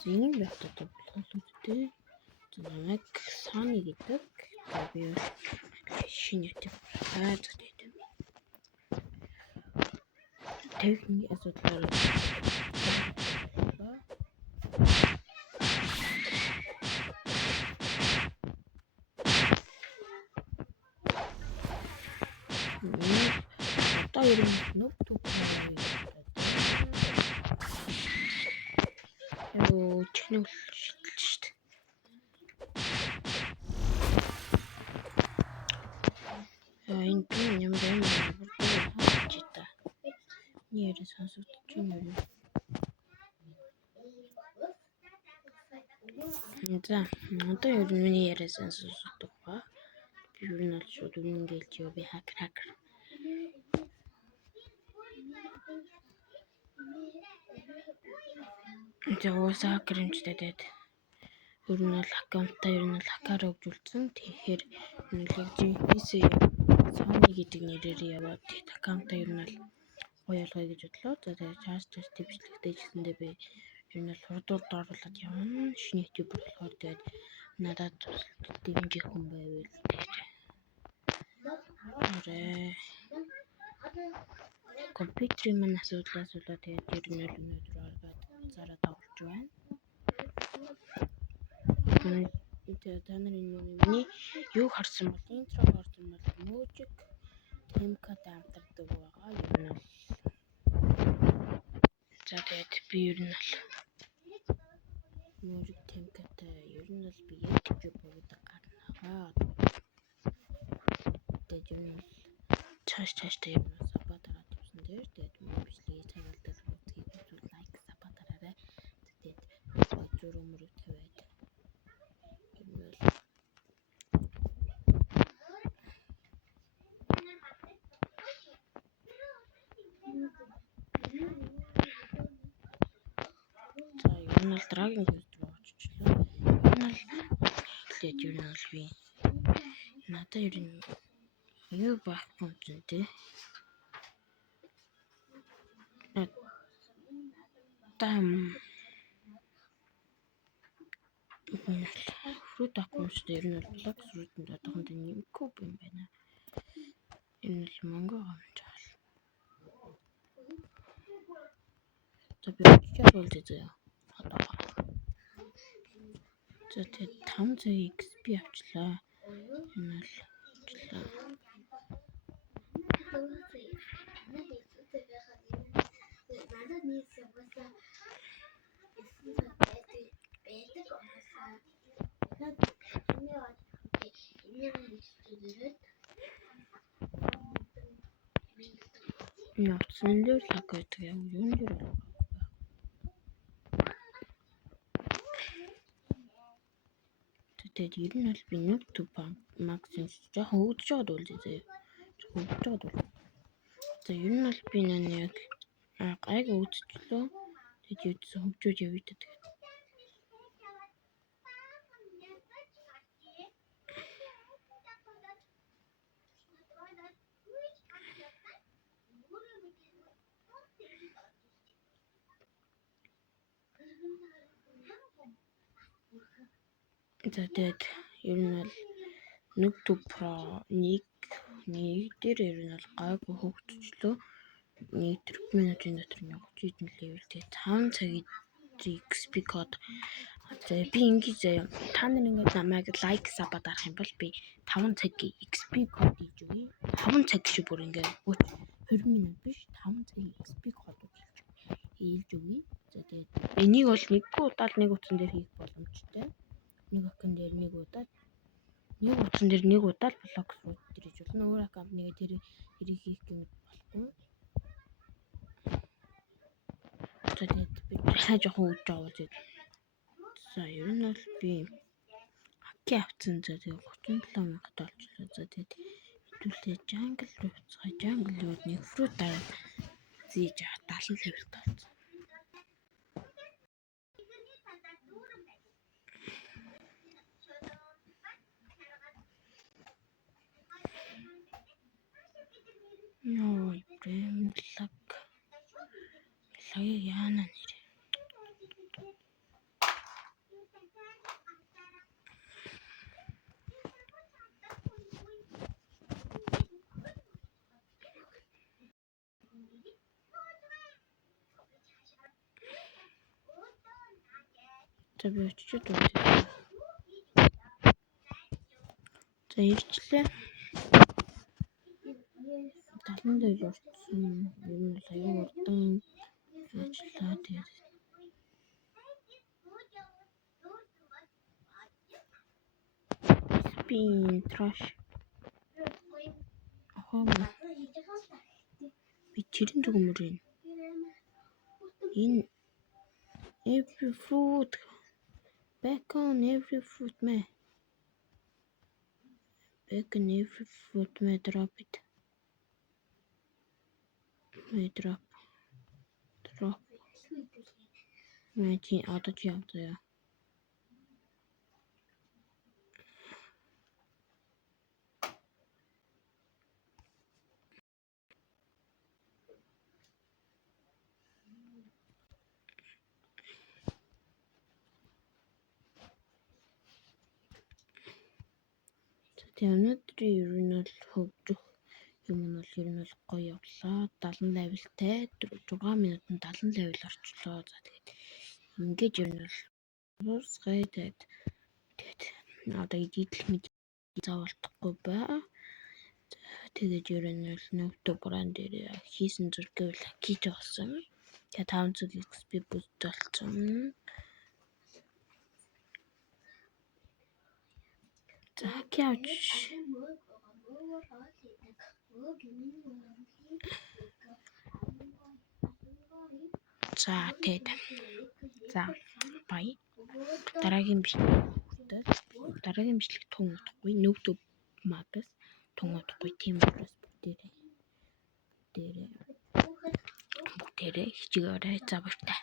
Зэний байхдаа болохгүй. Намайг Sony гэдэг. Би шинэ ютуб хаадаг. Техник асуудлаар одоо ер нь ноутбук техник шилжилж штт. Энэ юм юм чита. Нэр сонсогдож байна. За, одоо ер нь миний яриасан сонсогдох ба. Би ер нь шууд үнэнгээл чи би хакер. Жавса хакерэмжтэй. Ер нь аккаунтаа хакаар өгүүлсэн. Тэгэхээр NLG-ээс Sony гэдэг нэрээр яваад аккаунтаа ер нь гоёлгоё гэж бодлоо. За тэгээд чаас төвчлэгтэй гэсэндээ би ер нь хурдууд оруулаад явна. Шинэ ютуб болохоор тэгээд надад дэмжих хүн байвал компьютерийн маань асуудлаас болоод тэгээд ер нь өнөөдөр ороод зараа тоглож байна. Та нарын миний юу харсан бол интро харсан бол мужик темкад амтардаг байгаа юм. За тэгээд би ер нь мужик темкад ер нь би ятж богд гарнаа. Тэгээд ер нь цааш юм сабатараад явсан дээр тэгээд бичлэгийг цагаалдаг үзгийг үзвэл лайк сабатараарай. Тэгээд зурмөрөг тавиад Dragon Quest руу очичлаа. Тэгээд ер нь би надад ер нь юу байхгүй юм те. Fruit аккаунт дээр нь блок fruit-д одоохонд нэмэхгүй юм байна. Энэ л манго авч байгаа. За би чад болчихсон. За тэгээд 5 цаг XP авчлаа. Энэ л Нотсэндэр лагт юм дээр тэгээд ер нь бол би YouTube максимум жоохон хөгжиж байгаа бол зөө. За ер нь бол би нэг гайг үзчихлээ. Тэгээд хөгжиж явъя гэдэг. За тэгээд ер нь бол YouTube Pro 1 дээр ер нь бол гайгүй хөгжижлөө. 1 минутын дотор 30 хэдэн левелтэй 5 цагийн XP код. За би ингэж та нар ингээд намайг лайк сабад арах юм бол би 5 цагийн XP код хийж өгье. 5 цаг шиг бүр ингээд 20 минут биш 5 цагийн XP код хийж өгье. За тэгээд энийг бол нэггүй удаал нэг утсан дээр хийх боломжтой. Нэг аккаунт дээр нэг удаад блок fruit дээр хийж болно. Өөр аккаунт нэгэ тэр хэрэг хийх юм болохгүй. Тэгээд би жоохон үдж байгаа үзээд. За ер нь бол би хаки авцсан. За тэгээд 37 мянгат олчлоо. За тэгээд хэдүүлээ jungle руу буцгаа. Jungle-д нэг fruit аваад зээж 70 левелт болсон. Ой, Лаяа яана нэр. За би очиж дуулаа. За ирчлээ. 70 дээр орсон. Ер нь аяа урдан ажиллаа тэгээд. Спин траш. Би чирэн дүгмэр энэ every food back on every food мэ. Back on every food мэ drop it. Мэ drop. Мэ чи одоо чи явдаа. Өнөөдрийн ер нь бол хөгжих юм нь бол ер нь бол гоё явлаа. 70 левелтэй 6 минутанд 70 левел орчлоо. За тэгээд ингэж ер нь бол тэгээд одоо эдитлэх мэд заавалдахгүй баа. Тэгээд ер нь бол нөтө бранд дээр хийсэн зургийг бол хийж болсон. Тэгээд 500 XP boost болсон. За кяуч. За тэгээд. За бай. Дараагийн бичлэг тун удахгүй нөтө магас тун удахгүй тийм учраас бүгдээрээ хичээгээрэй. За баяртай.